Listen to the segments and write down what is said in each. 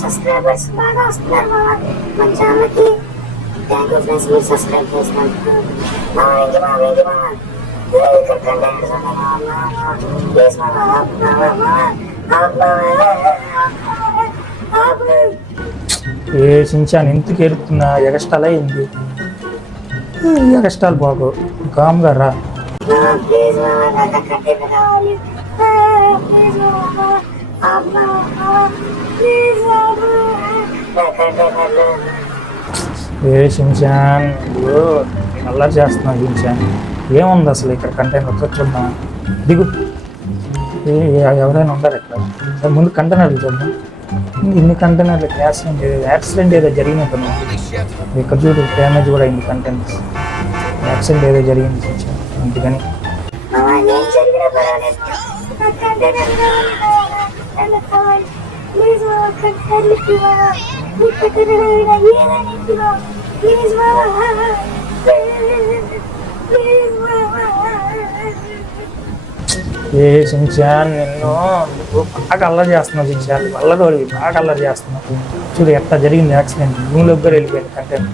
Subscribers బాగా వస్తున్నారు మామ మన ఛానల్కి. థ్యాంక్ యూ ఫ్రెండ్స్, మీరు సబ్స్క్రైబ్ చేసినందుకు. ఏ సించాను ఎందుకు ఎడుతున్నా? ఎగస్టాల్ అయింది. ఎగస్టాల్ బాగు కామ్గా రా. ఏ సించాన్ అల్లరి చేస్తున్నావు సించాన్? ఏముంది అసలు ఇక్కడ కంటైనర్ ఒకసారి చూద్దాం. దిగు. ఎవరైనా ఉండాలి ఇక్కడ? సరే ముందు కంటైనర్లు చూద్దాం. ఇన్ని కంటైనర్లు యాక్సిడెంట్ ఏదో జరిగినట్టు ఇక్కడ చూడు, డ్యామేజ్ కూడా అయింది కంటైనర్స్. యాక్సిడెంట్ ఏదో జరిగింది సించాన్, అందుకని. ఏ సించాన్ నిన్ను బాగా అల్లరి చేస్తున్నావు సించాన్, అల్లరి బాగా అల్లరి చేస్తున్నావు. చూడు ఎట్లా జరిగింది యాక్సిడెంట్, భూమిలో కూడా వెళ్ళిపోయింది కంటైనర్.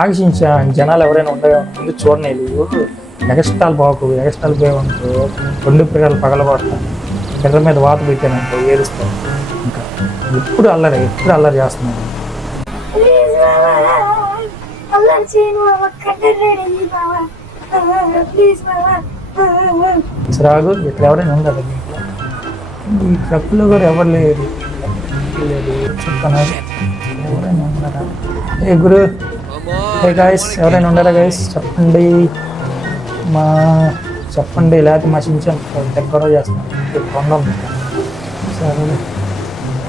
ఆగిసించాను. జనాలు ఎవరైనా ఉండగా ముందు చూడలేదు. ఎగస్టాల్ బాగు, ఎగస్టాల్ పోయి ఉంటూ 2 పిల్లలు పగలగొడతాను. పిల్లల మీద వాత పెట్టానంటూ ఏడుస్తాను. ఇంకా ఎప్పుడు అల్లరి చేస్తున్నాను. రాగు ఇక్కడ ఎవరైనా ఉండాలి. ఈ ట్రక్కులో కూడా ఎవరు లేరు. చెప్తాను ఎవరైనా ఉన్నారా? ఏ గురు, హే గైస్, ఎవరైనా ఉన్నారా గైస్? చెప్పండి లేకపోతే మా సించాన్ దగ్గర చేస్తున్నాను. కొండం సరే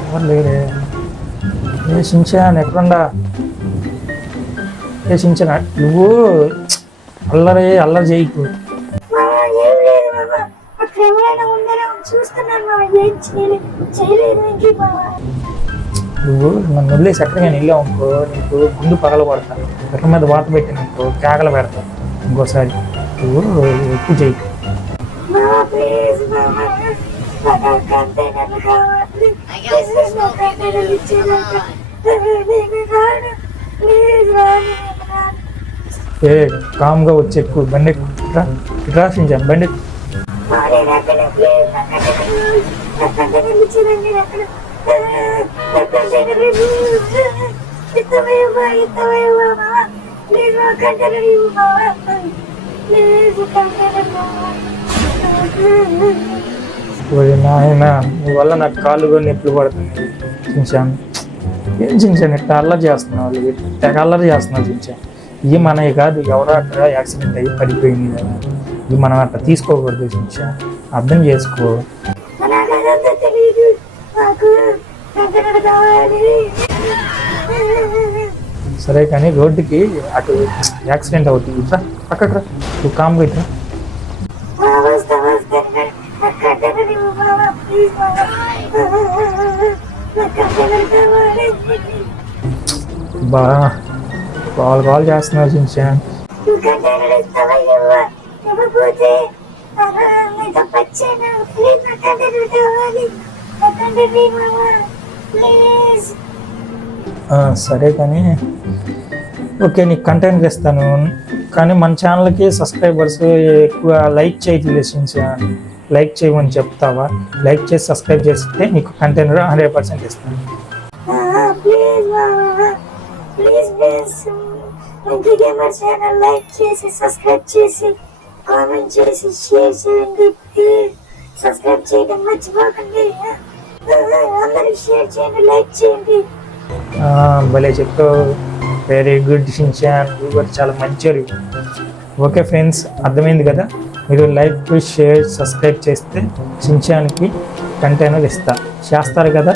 ఎవరు లేరే. ఏ సించాన్ ఎక్కడుండా? ఏ సించాన్ నువ్వు అల్లరి చేయకు. నువ్వు నన్ను వదిలేసి ఎక్కడికైనా వెళ్ళావు అనుకో, నీకు గుండు పగల పడతాను. ఎక్కడ మీద వాత పెట్టిననుకో కేకలు పెడతాను. ఇంకోసారి నువ్వు ఎక్కువ చేయకు. ఏ కామ్గా వచ్చి ఎక్కువ బండి రాసించాను. బండి నాయన నీ వల్ల నాకు కాళ్ళు కూడా నొప్పులు పడుతుంది చించాను. ఏం చించాను ఇట్లా అల్లరి చేస్తున్నావు? తెగ అల్లరి చేస్తున్నావు చించాను. ఇవి మనవి కాదు, ఎవరో అక్కడ యాక్సిడెంట్ అయ్యి పడిపోయింది కదా. ఇవి మనం అట్లా తీసుకోకూడదు చించాను, అర్థం చేసుకో. సరే కానీ రోడ్డుకి అటు యాక్సిడెంట్ అవుతుంది. ఇట్లా పక్కకు నువ్వు కామ్గా ఇట్లా. బా కాల్ చేస్తున్నావు చించాన్. సరే కానీ ఓకే, నీకు కంటెంట్ ఇస్తాను. కానీ మన ఛానల్కి సబ్స్క్రైబర్స్ ఎక్కువ లైక్ చేయట్లేదు చించాన్. లైక్ చేయమని చెప్తావా? లైక్ చేసి సబ్స్క్రైబ్ చేస్తే నీకు కంటెంట్ 100% ఇస్తాను. లైక్ చేసి సబ్స్క్రైబ్ చేసి కామెంట్ చేసి షేర్ చేయండి. సబ్స్క్రైబ్ చేయడం మర్చిపోకండి. అందరికి షేర్ చేయండి, లైక్ చేయండి. భలే చెప్పావు, వెరీ గుడ్ చించాన్. కూడా చాలా మంచిది. ఓకే ఫ్రెండ్స్, అర్థమైంది కదా? మీరు లైక్ షేర్ సబ్స్క్రైబ్ చేస్తే చించాన్కి కంటైనర్ చేస్తారు కదా?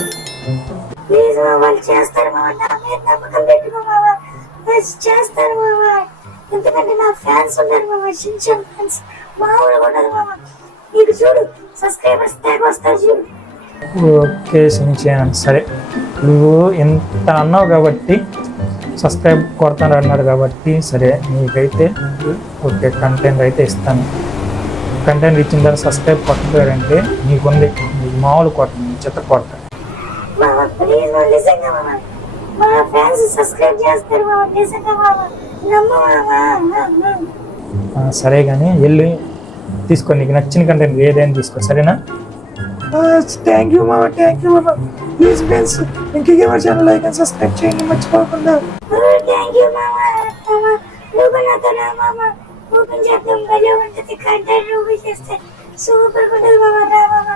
చేస్తారు మామ, ఎందుకంటే నా ఫ్యాన్స్ ఉన్నారు మామ, చించాన్ ఫ్యాన్స్ మామూలుగా ఉండదు మామ. నీకు చూడు సబ్స్క్రైబర్స్ తెగ వస్తారు చూడు. ఓకే చించాన్, సరే నువ్వు ఎంత అన్నావు కాబట్టి సబ్స్క్రైబ్ కొడతాను అన్నారు కాబట్టి సరే నీకైతే ఓకే కంటెంట్ అయితే ఇస్తాను. కంటెంట్ ఇచ్చిన తర్వాత సబ్స్క్రైబ్ కొట్టలేరంటే నీకుంది, నీకు మామూలు కొట్టను, చెత్త కొట్ట. మామ ప్లీజ్ మామ నిజంగా మామ మా ఫ్యాన్స్ సబ్స్క్రైబ్ చేస్తారు మామ నిజంగా మామ నమ్ము మామ. సరే కానీ వెళ్ళి తీసుకో, నీకు నచ్చిన కంటెంట్ ఏదైనా తీసుకో సరేనా. థ్యాంక్ యూ మామ, థ్యాంక్ యూ మామ. ప్లీజ్ ఫ్రెండ్స్ ఇంకే ఛానల్ లైక్ అండ్ సబ్స్క్రైబ్ చేయండి మర్చిపోకుండా. థ్యాంక్ యూ మామ. మామ నువ్వు నాతో మామ ఓపెన్ చేద్దాం భలే ఉంటుంది కంటెంట్ నువ్వు చేస్తే సూపర్ ఉంటుంది మామ. రా మామ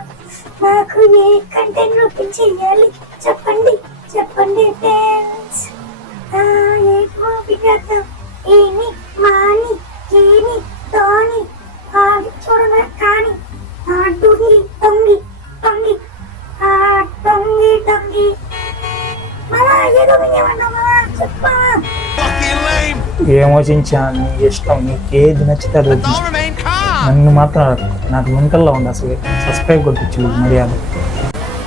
నాకు ఏ కంటెంట్ ఓపెన్ చేయాలి చెప్పండి చెప్పండి ఫ్రెండ్స్. ఏంటి ఓపెన్ చేద్దాం ఏని మాని ఏని తోని చూడగా కానీ డుగి తొంగి తొంగి తొంగి తొంగి మామ ఏదో వినేవన్నా మామ చెప్పా. ఏమోచించా నీ ఇష్టం, నీకేది నచ్చితే అది వద్దు. నన్ను మాత్రం నాకు మెంటల్లో ఉంది అసలు. సబ్స్క్రైబ్ కొట్టించు మర్యాద.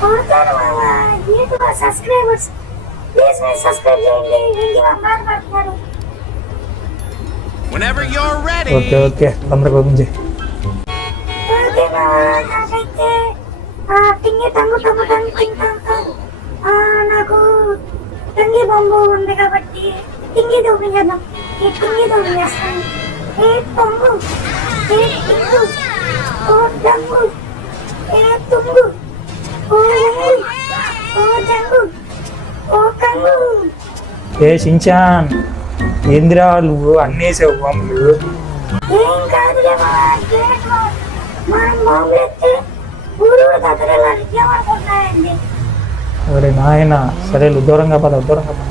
కొడతాను మామ ఏంటి మా సబ్స్క్రైబర్స్ ప్లీజ్ మీరు సబ్స్క్రైబ్ చేయండి ఏంటి మా బాధపడుతున్నారు. ఓకే ఓకే తొందరగా ఓపెన్ చేయి. ఓకే మామ నాకైతే టింగి టంగు టంగు టంగు టింగ్ టంగ్ టంగ్. నాకు టంగి బొమ్మ ఉంది కాబట్టి టింగి ఓపెన్ చేద్దాం. ఈ టింగి ఓపెన్ చేస్తాను. ఏ టంగు ఏ టింగు ఓ టంగు ఏ తుంగు ఓ రంగు ఓ టంగు ఓ కంగు. ఏ షించాన్ ఏందిరా నువ్వు అన్నేసావు బొమ్మలు. ఏం కాదులే మామ మనం బొమ్మలు ఎత్తే ఊరు దగ్గరలో ఏమనుకుంటున్నాయండి. ఒరే నాయన సరే దూరంగా పద దూరంగా పద.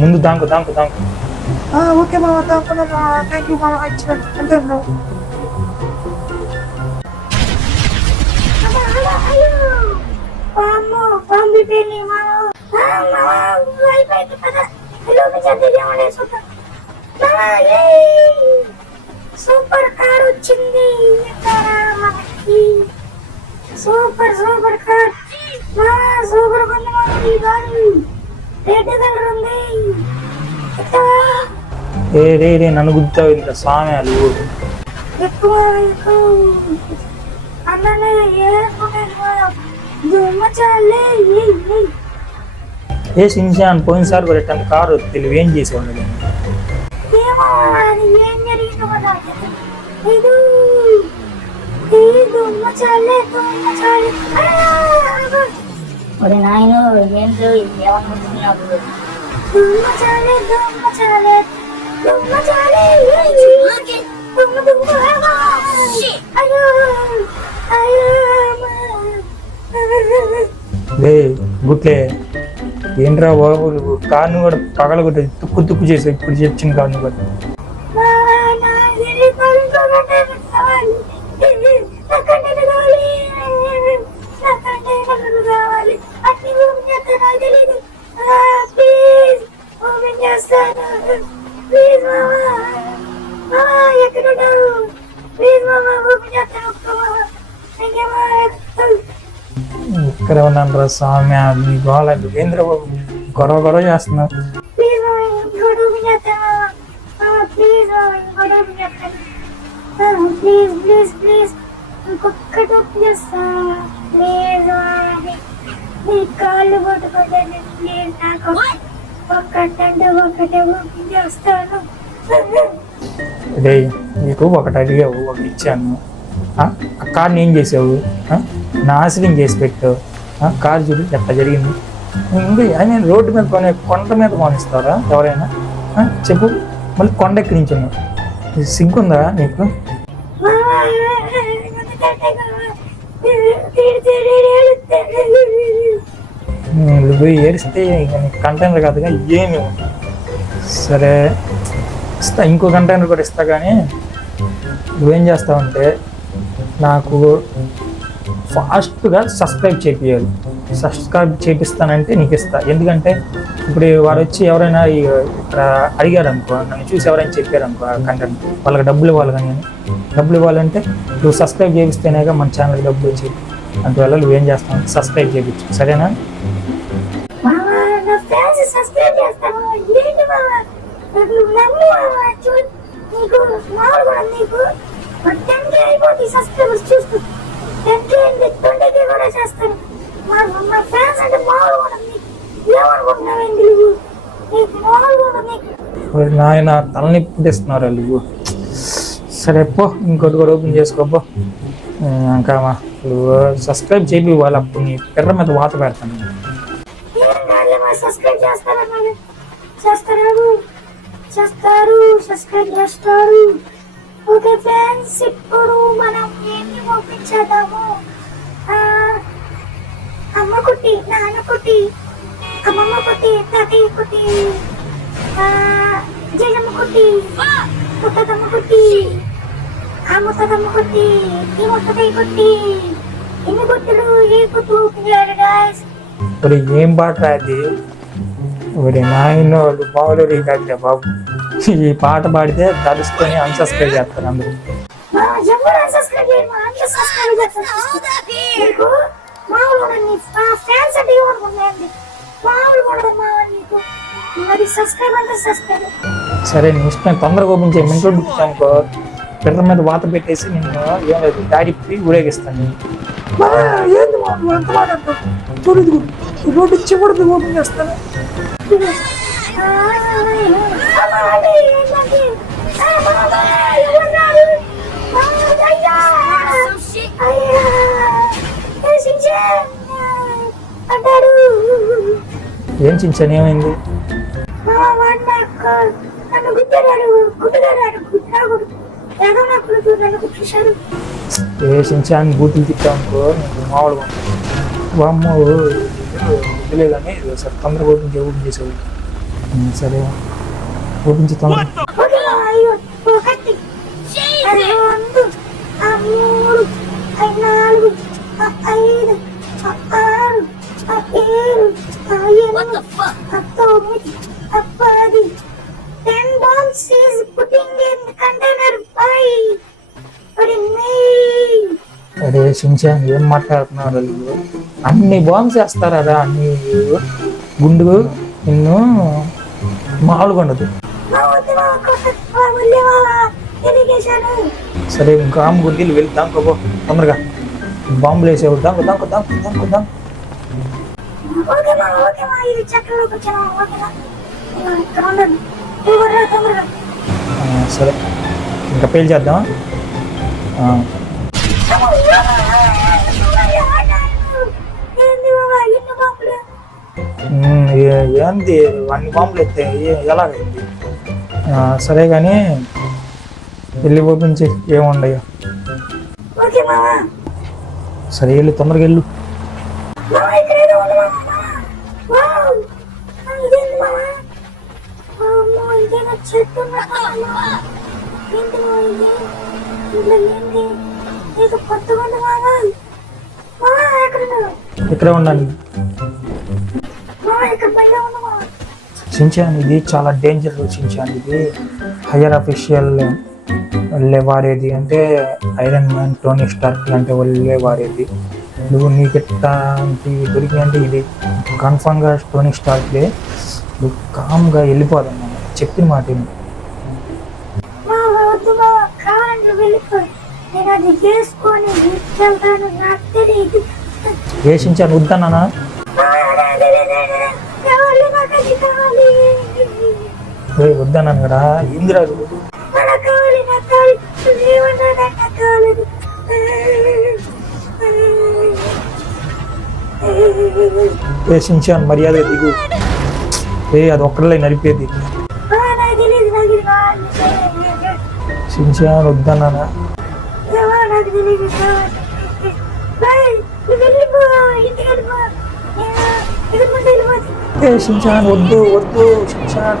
ముందు దాంకు దాంకు దాంకు. ఓకే మామ దాంకున్నా. థ్యాంక్ యూ మామ అంటే సూపర్ కార్ వచ్చింది మనకి. సూపర్ సూపర్ కార్ సూపర్ ఉంది మనకి. రెడ్ కలర్ ఉంది. ఏ రే రే నన్ను గుర్తావు ఇంత సామ్యాలు. ఎక్కువ అన్ననే ఏ షించాన్ పోయినసారి కూడా ఎట్టంత కారు తెలివి ఏం చేసేవాళ్ళు. ఏమో అది ఏం జరిగిందో నాకు ఇది ఒరే నాయను ఏంటో ఏమనుకుంటున్నావు? గుట్లే ఏంట్రా బాబు కార్ను కూడా పగల కొట్టి తుక్కు తుక్కు చేసావు. ఇప్పుడు చెప్పింది కార్ను కూడా ఇక్కడ ఉన్నాను రా స్వామి. మీ గోళ ఏంద్ర బాబు గొడవ గొడవ చేస్తున్నావు. కాళ్ళు పట్టుకోండి ప్లీజ్. నాకు ఒక్కటంటే ఒక్కటే ఓపెన్ చేస్తాను. రే నీకు ఒకటి అడిగావు ఒకటి ఇచ్చాను. ఆ కార్ని ఏం చేసావు? నాశనం చేసి పెట్టావు. కారు చూడు ఎట్లా జరిగింది. నేను రోడ్డు మీద కొండ మీద కొనిస్తారా ఎవరైనా? చెప్పు. మళ్ళీ కొండ ఎక్కించాను. సిగ్గుందా నీకు? నువ్వు ఏడిస్తే ఇక నీకు కంటైనర్ కాదుగా ఏమి. సరే ఇస్తా, ఇంకో కంటైనర్ కూడా ఇస్తా. కానీ నువ్వేం చేస్తావంటే నాకు ఫాస్ట్గా సబ్స్క్రైబ్ చేపియాలి. సబ్స్క్రైబ్ చేపిస్తానంటే నీకు ఇస్తా. ఎందుకంటే ఇప్పుడు వాడు వచ్చి ఎవరైనా ఇక్కడ అడిగారు అనుకో, నన్ను చూసి ఎవరైనా చెప్పారు అనుకో కంటెంట్, వాళ్ళకి డబ్బులు ఇవ్వాలి. కానీ డబ్బులు ఇవ్వాలంటే నువ్వు సబ్స్క్రైబ్ చేపిస్తేనేగా మన ఛానల్కి డబ్బులు వచ్చి. అందువల్ల నువ్వేం చేస్తావు, సబ్స్క్రైబ్ చేయించు, సరేనా? మావా నా ఫ్యాన్స్ సబ్స్క్రైబ్ చేస్తాను. ఏంటి మావా నువ్వు నమ్ము మావా, నీకు మామూలు కూడా నీకు 10K అయిపోతుంది సబ్స్క్రైబర్స్. చూస్తూ 10K 20K కూడా చేస్తాను. మా ఫ్యాన్స్ అంటే మామూలు కూడా ఏమనుకుంటున్నావేంటి నువ్వు? నీకు మామూలు కూడా నీకు నాయన తలనొప్పి పుట్టిస్తున్నారు నువ్వు. సరే పో, ఇంకోటి కూడా ఓపెన్ చేసుకోపో. ఇంకా నువ్వు సబ్స్క్రైబ్ చేయి, వాళ్ళు అప్పుడు నీ పిర్ర మీద వాత పెడతాను. సబ్స్క్రైబ్ చేస్తారు, సబ్స్క్రైబ్ చేస్తారు. ఓకే ఫ్రెండ్స్, ఇప్పుడు మనం ఏమి ఓపెన్ చేద్దాము? అమ్మ కుట్టి, నాన్న కుట్టి, అమ్మమ్మ కుట్టి, తాతయ్య కుట్టి, జయమ్మ కుట్టి, ముత్తమ్మ కుట్టి, ఆ ముత్తమ్మ కుట్టి, ఈ ముత్తయ్య కుట్టి. ఎన్ని కుట్టులు ఏ కుట్టు ఓపెన్ చేయాలి గాయ్స్? ఇప్పుడు ఏం పాట అది? ఒకటి నాయన బాగులు కాదులే బాబు, ఈ పాట పాడితే తలుసుకొని అన్సబ్స్క్రైబ్ చేస్తారు అందరూ. సరే నీ ఇష్టం, తొందరగా ఓపెన్ చేయి. ఇంట్లో అనుకో పిల్లల మీద వాత పెట్టేసి నిన్ను ఏం లేదు డాడీకి ఊరేగిస్తాను. ఏంది ఎంత మాట చూడదు, రోడ్డు చివరిది ఓపెన్ చేస్తాను. ఏం చించాను, ఏమైంది? ఏ చించాన్ని బూతులు తిట్టామనుకో నీకు మామూలుగా అమ్మ వదిలే. కానీ సరే తొందరగా ఓపెన్ చేసేది. సరే ఓపెన్ చేసి తొందరగా. అరే సించాన్, ఏం మాట్లాడుతున్నారు? అన్ని బాంబ్స్ వేస్తారా? అన్ని గుండు నిన్ను మామూలుగా ఉండదు. సరే ఇంకా గుండీలు వెళ్ళి దాంకో తొందరగా. బాంబులు వేసేవాడు దాంకో దాంకో దాంకో దాంకో దాంకో. సరే ఇంకా పేల్ చేద్దాం. ఏంది అన్ని బాంబులు ఎత్తే ఎలాగైంది? సరే కానీ వెళ్ళి ఓపెన్ చేసి ఏముండయో. సరే వెళ్ళు, తొందరగా వెళ్ళు. ఇక్కడే ఉండండి. సించాన్ ఇది చాలా డేంజర్ సించాన్. ఇది హయ్యర్ అఫీషియల్ వెళ్ళే వారేది అంటే ఐరన్ మ్యాన్, టోనీ స్టార్క్ లాంటి వాళ్ళే వారేది. నువ్వు నీకు ఎట్లాంటి దొరికిందంటే ఇది కన్ఫామ్గా టోనీ స్టార్క్లే. నువ్వు కామ్గా వెళ్ళిపోదాం, చెప్పిన మాట. వేసించాను వద్దన్నా. వద్దన్నాను కదా, ఇందిరాజు వేసించాను మర్యాద దిగు. అది ఒక్కడలే నడిపేది. సించాను వద్దన్నానా? సించాన్ వద్దు వద్దు సించాన్,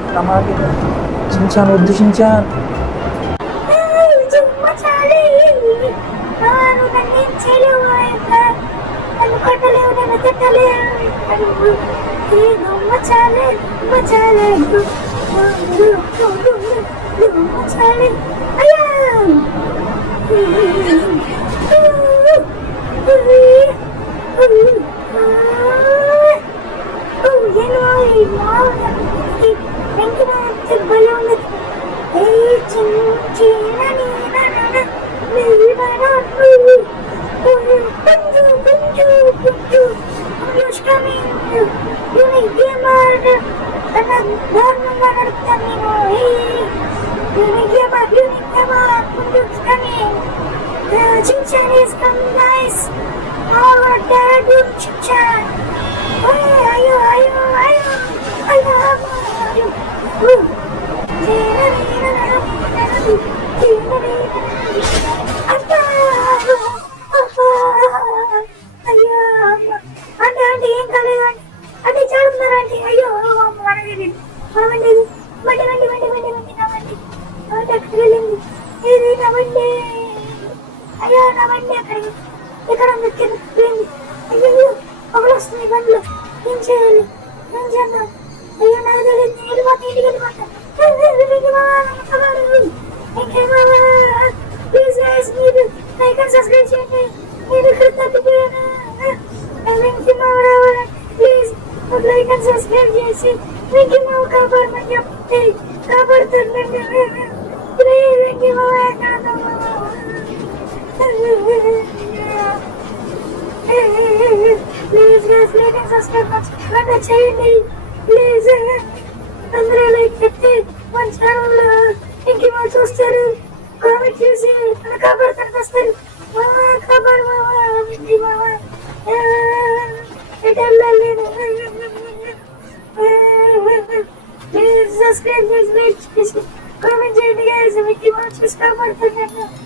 సించాన్ వద్దు సించాన్. చేయలేవు మచాలే మచాలే మచాలే అయ్యా Chinchan is coming, guys. Our dad doing chinchan. Ayo. అంటే ఏం కాలేదండి అంటే చాలున్నారండి అయ్యో మనది నవ్వండి అక్కడికి వెళ్ళింది ఇది నవ్వండి అయ్యో నవ్వండి అక్కడికి ఇక్కడ పోయింది అయ్యో పొగలు వస్తుంది బండ్లు ఏం చేయాలి ఏం చేద్దాం అయ్యో నాకు తెలియదు ఇంటికి వెళ్ళిపోతా ప్లీజ్ గైస్ మీరు లైక్ అండ్ సబ్స్క్రైబ్ చేయండి నేను ఇక్కడ తప్పిపోయాను వెంకీ మామ రావాలని ప్లీజ్ లైక్ అండ్ సబ్స్క్రైబ్ చేసి వెంకీ మామ కాపాడమని చెప్తే కాపాడుతుందండి ప్లీజ్ వెంకీ మామ ఎక్కడ please guys like and subscribe మర్చిపోకుండా చేయండి ప్లీజ్ అందరూ లైక్ పెట్టి మన ఛానల్లో వెంకీ మామ చూస్తారు కామెంట్ చేసి నన్ను కాపాడుతానికి వస్తారు కాపాడు మామ వెంకీ మామ ప్లీజ్ సబ్స్క్రైబ్ చేసి లైక్ చేసి కామెంట్ చేయండి గైస్ వెంకీ మామ చూసి కాపాడుతాను